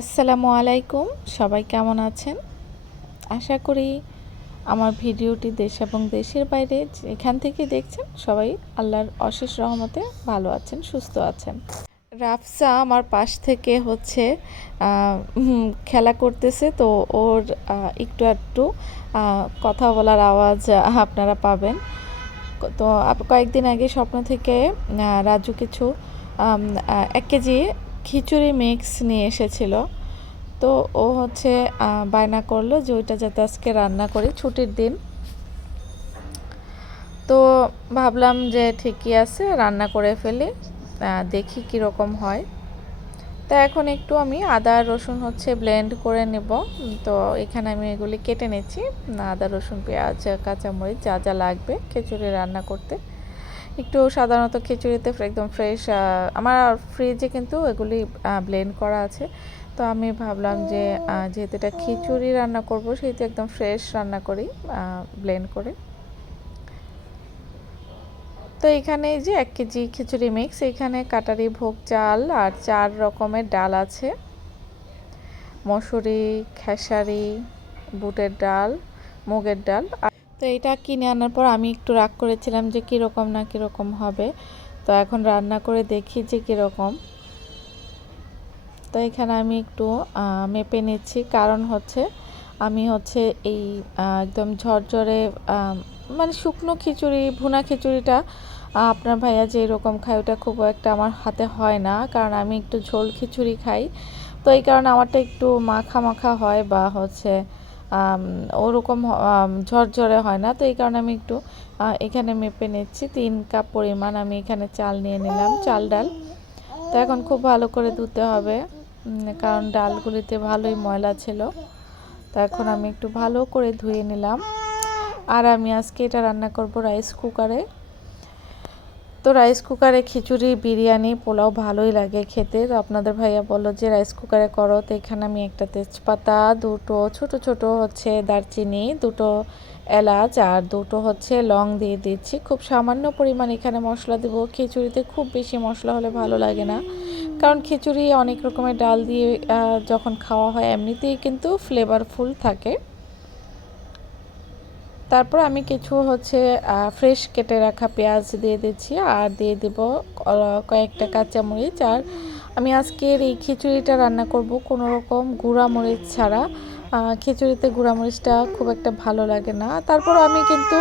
আসসালামু আলাইকুম, সবাই কেমন আছেন? আশা করি আমার ভিডিওটি দেশ এবং দেশের বাইরে যেখান থেকে দেখছেন সবাই আল্লাহর অশেষ রহমতে ভালো আছেন, সুস্থ আছেন। রাফসা আমার পাশ থেকে হচ্ছে খেলা করতেছে, তো ওর একটু একটু কথা বলার আওয়াজ আপনারা পাবেন। তো কয়েকদিন আগে স্বপ্ন থেকে রাজু কিছু 1 কেজি খিচুড়ি মিক্স নিয়ে এসেছিল। তো ও হচ্ছে বায়না করলো যে ওইটা যাতে আজকে রান্না করি, ছুটির দিন। তো ভাবলাম যে ঠিকই আছে, রান্না করে ফেলি, দেখি কীরকম হয়। তো এখন একটু আমি আদা রসুন হচ্ছে ব্লেন্ড করে নেব। তো এখানে আমি এগুলি কেটে নিচ্ছি, আদা রসুন পেঁয়াজ কাঁচামরিচ যা যা লাগবে খিচুড়ি রান্না করতে। একটু সাধারণত খিচুড়িতে একদম ফ্রেশ, আমার ফ্রিজে কিন্তু এগুলি ব্লেন্ড করা আছে। তো আমি ভাবলাম যে যেহেতু এটা খিচুড়ি রান্না করব সেহেতু একদম ফ্রেশ রান্না করি ব্লেন্ড করে। তো এখানে যে 1 কেজি খিচুড়ি মিক্স, এখানে কাটারি ভোগ চাল আর 4 রকমের ডাল আছে, মসুরি, খেসারি, বুটের ডাল, মুগের ডাল। তো এটা কিনে আনার পর আমি একটু রাগ করেছিলাম যে কীরকম না কীরকম হবে। তো এখন রান্না করে দেখি যে কীরকম। তো এখানে আমি একটু মেপে নিচ্ছি, কারণ হচ্ছে আমি হচ্ছে এই একদম ঝরঝরে মানে শুকনো খিচুড়ি, ভুনা খিচুড়িটা আপনার ভাইয়া যে এরকম খায় ওটা খুব একটা আমার হাতে হয় না, কারণ আমি একটু ঝোল খিচুড়ি খাই। তো এই কারণে আমারটা একটু মাখা মাখা হয় বা হচ্ছে ওরকম ঝরঝরে হয় না। তো এই কারণে আমি একটু এখানে মেপে নিচ্ছি 3 কাপ পরিমাণ আমি এখানে চাল নিয়ে নিলাম, চাল ডাল। তো এখন খুব ভালো করে ধুতে হবে, কারণ ডালগুলিতে ভালোই ময়লা ছিল। তো এখন আমি একটু ভালো করে ধুয়ে নিলাম। আর আমি আজকে এটা রান্না করব রাইস কুকারে। তো রাইস কুকারে খিচুড়ি, বিরিয়ানি, পোলাও ভালোই লাগে খেতে। তো আপনাদের ভাইয়া বললো যে রাইস কুকারে করো। তো এখানে আমি একটা তেজপাতা, দুটো ছোট ছোট হচ্ছে দারচিনি, দুটো এলাচ আর দুটো হচ্ছে লং দিয়ে দিচ্ছি। খুব সামান্য পরিমাণ এখানে মশলা দেবো। খিচুড়িতে খুব বেশি মশলা হলে ভালো লাগে না, কারণ খিচুড়ি অনেক রকমের ডাল দিয়ে যখন খাওয়া হয় এমনিতেই কিন্তু ফ্লেভারফুল থাকে। তারপর আমি কিছু হচ্ছে ফ্রেশ কেটে রাখা পেঁয়াজ দিয়ে দিচ্ছি, আর দিয়ে দেব কয়েকটা কাঁচামরিচ। আর আমি আজকের এই খিচুড়িটা রান্না করব কোনো রকম গুঁড়া মরিচ ছাড়া। খিচুড়িতে গুঁড়া মরিচটা খুব একটা ভালো লাগে না। তারপর আমি কিন্তু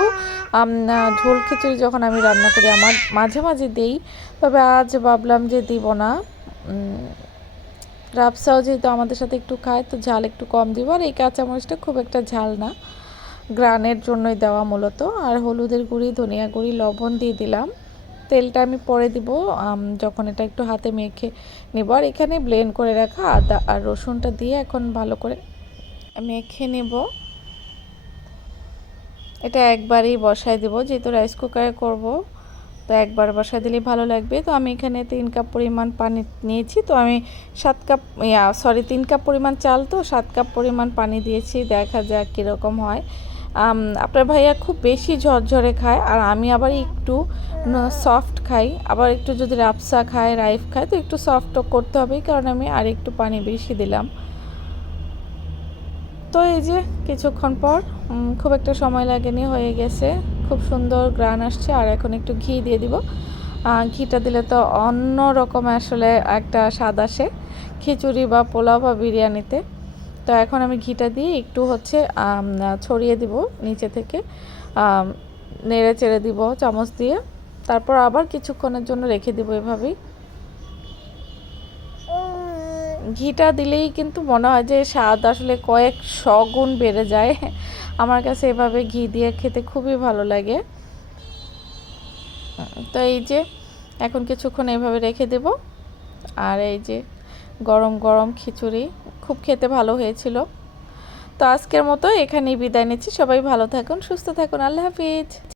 ঝোল খিচুড়ি যখন আমি রান্না করি আমার মাঝে মাঝে দিই, তবে আজ ভাবলাম যে দিব না। রাফসাও যেহেতু আমাদের সাথে একটু খায়, তো ঝাল একটু কম দিব। আর এই কাঁচামরিচটা খুব একটা ঝাল না, গ্রানের জন্যই দেওয়া মূলত। আর হলুদের গুঁড়ি, ধনিয়া গুঁড়ি, লবণ দিয়ে দিলাম। তেলটা আমি পরে দিব যখন এটা একটু হাতে মেখে নেব। আর এখানে ব্লেন্ড করে রাখা আদা আর রসুনটা দিয়ে এখন ভালো করে মেখে নেব। এটা একবারই বসায় দেব, যেহেতু রাইস কুকারে করব, তো একবার বসায় দিলেই ভালো লাগবে। তো আমি এখানে 3 কাপ পরিমাণ পানি নিয়েছি। তো আমি 7 কাপ 3 কাপ পরিমাণ চাল, তো 7 কাপ পরিমাণ পানি দিয়েছি। দেখা যাক কীরকম হয়। আপনার ভাইয়া খুব বেশি ঝরঝরে খায়, আর আমি আবার একটু সফট খাই। আবার একটু যদি রাফসা খায়, রাইফ খায়, তো একটু সফটও করতে হবে, কারণ আমি আর একটু পানি বেশি দিলাম। তো এই যে কিছুক্ষণ পর, খুব একটা সময় লাগেনি, হয়ে গেছে। খুব সুন্দর গ্রান আসছে। আর এখন একটু ঘি দিয়ে দিব। ঘিটা দিলে তো অন্য রকম আসলে একটা স্বাদ আসে খিচুড়ি বা পোলাও বা বিরিয়ানিতে। তো এখন আমি ঘিটা দিয়ে একটু হচ্ছে ছড়িয়ে দিব নিচে থেকে, নেড়ে চেড়ে দিব চামচ দিয়ে। তারপর আবার কিছুক্ষণের জন্য রেখে দিব এভাবেই। ঘিটা দিলেই কিন্তু মনে হয় যে স্বাদ আসলে কয়েক গুণ বেড়ে যায়। আমার কাছে এভাবে ঘি দিয়ে খেতে খুবই ভালো লাগে। তো এই যে এখন কিছুক্ষণ এভাবে রেখে দেব। আর এই যে গরম গরম খিচুড়ি খুব খেতে ভালো হয়েছিল। তো আজকের মতো এখানেই বিদায় নিচ্ছি। সবাই ভালো থাকুন, সুস্থ থাকুন। আল্লাহ হাফিজ।